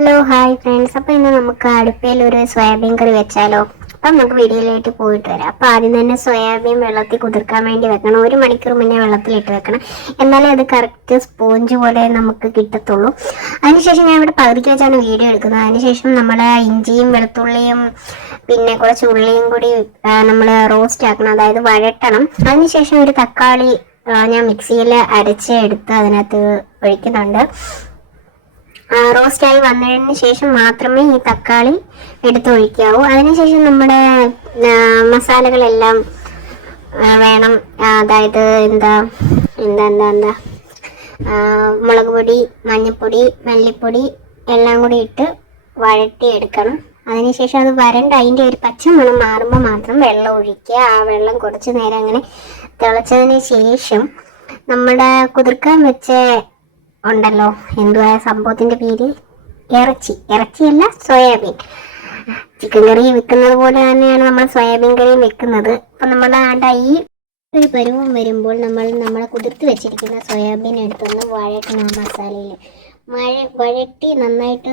Hello hi friends അപ്പോൾ ഇന്ന് നമുക്ക് അടുപ്പയിൽ ഒരു സോയാബീൻ കറി വെച്ചാലോ? അപ്പം നമുക്ക് വീഡിയോയിലേക്ക് പോയിട്ട് വരാം. അപ്പോൾ ആദ്യം തന്നെ സോയാബീൻ വെള്ളത്തിൽ കുതിർക്കാൻ വേണ്ടി വെക്കണം. ഒരു മണിക്കൂർ മുന്നേ വെള്ളത്തിലിട്ട് വെക്കണം. എന്നാലേ അത് കറക്റ്റ് സ്പോഞ്ച് പോലെ നമുക്ക് കിട്ടത്തുള്ളൂ. അതിനുശേഷം ഞാൻ ഇവിടെ പകുതിക്ക് വെച്ചാണ് വീഡിയോ എടുക്കുന്നത്. അതിനുശേഷം നമ്മൾ ഇഞ്ചിയും വെളുത്തുള്ളിയും പിന്നെ കുറച്ച് ഉള്ളിയും കൂടി നമ്മൾ റോസ്റ്റ് ആക്കണം. അതായത് വഴട്ടണം. അതിനുശേഷം ഒരു തക്കാളി ഞാൻ മിക്സിയിൽ അരച്ച് എടുത്ത് അതിനകത്ത് ഒഴിക്കുന്നുണ്ട്. റോസ്റ്റായി വന്നതിന് ശേഷം മാത്രമേ ഈ തക്കാളി എടുത്ത് ഒഴിക്കാവൂ. അതിനുശേഷം നമ്മുടെ മസാലകളെല്ലാം വേണം. അതായത് എന്താ എന്താ എന്താ എന്താ മുളക് പൊടി മഞ്ഞൾപ്പൊടി മല്ലിപ്പൊടി എല്ലാം കൂടി ഇട്ട് വഴട്ടിയെടുക്കണം അതിനുശേഷം അത് വരണ്ട. അതിന്റെ ഒരു പച്ച മണം മാറുമ്പോൾ മാത്രം വെള്ളം ഒഴിക്കുക. ആ വെള്ളം കുറച്ച് നേരം അങ്ങനെ തിളച്ചതിന് ശേഷം നമ്മുടെ കുതിർക്കാൻ വെച്ച ഉണ്ടല്ലോ. എന്തുവായ സംഭവത്തിന്റെ പേര്? ഇറച്ചി. ഇറച്ചിയല്ല സോയാബീൻ. ചിക്കൻ കറി വെക്കുന്നത് പോലെ തന്നെയാണ് നമ്മൾ സോയാബീൻ കറി വെക്കുന്നത് അപ്പൊ നമ്മുടെ ആണ്ട ഈ ഒരു പരുവം വരുമ്പോൾ നമ്മൾ നമ്മളെ കുതിർത്ത് വെച്ചിരിക്കുന്ന സോയാബീൻ എടുത്തൊന്ന് വഴട്ടണം ആ മസാലയിൽ മഴ വഴട്ടി നന്നായിട്ട്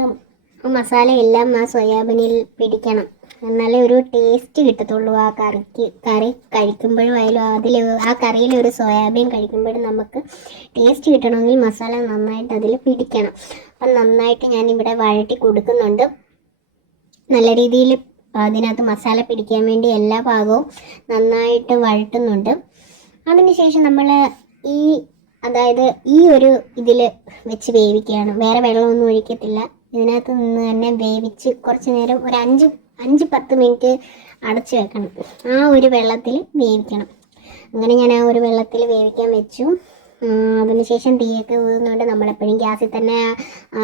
മസാല എല്ലാം ആ സോയാബീനിൽ പിടിക്കണം. എന്നാലേ ഒരു ടേസ്റ്റ് കിട്ടത്തുള്ളൂ ആ കറിക്ക് കറി കഴിക്കുമ്പോഴും ആയാലും അതിൽ ആ കറിയിൽ ഒരു സോയാബീൻ കഴിക്കുമ്പോഴും നമുക്ക് ടേസ്റ്റ് കിട്ടണമെങ്കിൽ മസാല നന്നായിട്ട് അതിൽ പിടിക്കണം. അപ്പം നന്നായിട്ട് ഞാൻ ഇവിടെ വഴറ്റി കൊടുക്കുന്നുണ്ട്. നല്ല രീതിയിൽ അതിനകത്ത് മസാല പിടിക്കാൻ വേണ്ടി എല്ലാ ഭാഗവും നന്നായിട്ട് വഴറ്റുന്നുണ്ട്. അതിനുശേഷം നമ്മൾ ഈ അതായത് ഈ ഒരു ഇതിൽ വെച്ച് വേവിക്കുകയാണ്. വേറെ വെള്ളമൊന്നും ഒഴിക്കത്തില്ല. ഇതിനകത്ത് നിന്ന് തന്നെ വേവിച്ച് കുറച്ച് നേരം ഒരു അഞ്ച് അഞ്ച് പത്ത് മിനിറ്റ് അടച്ച് വെക്കണം. ആ ഒരു വെള്ളത്തിൽ വേവിക്കണം. അങ്ങനെ ഞാൻ ആ ഒരു വെള്ളത്തിൽ വേവിക്കാൻ വെച്ചു. അതിനുശേഷം തീയൊക്കെ ഊതുന്നുണ്ട് നമ്മളെപ്പോഴും ഗ്യാസിൽ തന്നെ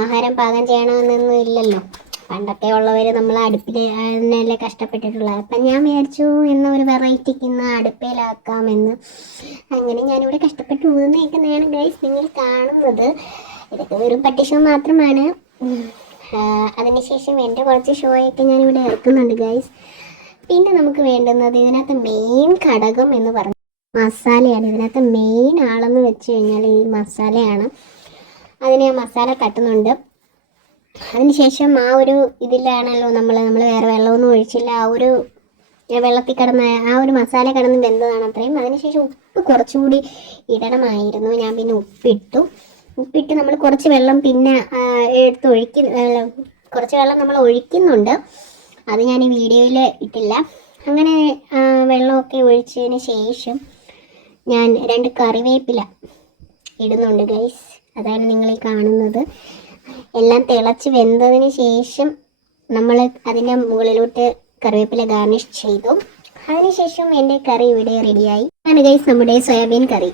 ആഹാരം പാകം ചെയ്യണമെന്നൊന്നും ഇല്ലല്ലോ. പണ്ടൊക്കെ ഉള്ളവർ നമ്മൾ അടുപ്പിൽ തന്നെയല്ലേ കഷ്ടപ്പെട്ടിട്ടുള്ളത്. അപ്പം ഞാൻ വിചാരിച്ചു എന്ന ഒരു വെറൈറ്റിക്ക് ഇന്ന് അടുപ്പയിലാക്കാമെന്ന് അങ്ങനെ ഞാനിവിടെ കഷ്ടപ്പെട്ട് ഊതുന്നേക്കുന്നതാണ് ഗൈസ് നിങ്ങൾ കാണുന്നത്. ഇതൊക്കെ വെറും പട്ടിഷം മാത്രമാണ്. അതിനുശേഷം എന്റെ കുറച്ച് ഷോ ഷോയൊക്കെ ഞാനിവിടെ ഇറക്കുന്നുണ്ട് ഗൈസ് പിന്നെ നമുക്ക് വേണ്ടുന്നത് ഇതിനകത്ത് മെയിൻ ഘടകം എന്ന് പറഞ്ഞു മസാലയാണ്. ഇതിനകത്ത് മെയിൻ ആളെന്ന് വെച്ച് കഴിഞ്ഞാൽ ഈ മസാലയാണ്. അതിന് മസാല തട്ടുന്നുണ്ട്. അതിനുശേഷം ആ ഒരു ഇതിലാണല്ലോ നമ്മൾ നമ്മൾ വേറെ വെള്ളമൊന്നും ഒഴിച്ചില്ല. ആ ഒരു വെള്ളത്തിൽ കിടന്ന ആ ഒരു മസാല കിടന്ന് വെന്തതാണ് അത്രയും. അതിനുശേഷം ഉപ്പ് കുറച്ചുകൂടി ഇടണമായിരുന്നു. ഞാൻ പിന്നെ ഉപ്പിട്ടു. ഉപ്പിട്ട് നമ്മൾ കുറച്ച് വെള്ളം പിന്നെ എടുത്ത് ഒഴിക്കുന്ന കുറച്ച് വെള്ളം നമ്മൾ ഒഴിക്കുന്നുണ്ട്. അത് ഞാൻ ഈ വീഡിയോയിൽ ഇട്ടില്ല. അങ്ങനെ വെള്ളമൊക്കെ ഒഴിച്ചതിന് ശേഷം ഞാൻ രണ്ട് കറിവേപ്പില ഇടുന്നുണ്ട് ഗൈസ് അതാണ് നിങ്ങൾ ഈ കാണുന്നത്. എല്ലാം തിളച്ച് വെന്തതിന് ശേഷം നമ്മൾ അതിന്റെ മുകളിലോട്ട് കറിവേപ്പില ഗാർണിഷ് ചെയ്തു. അതിനുശേഷം എന്റെ കറി ഇവിടെ റെഡിയായി ആണ് ഗൈസ് നമ്മുടെ സോയാബീൻ കറി.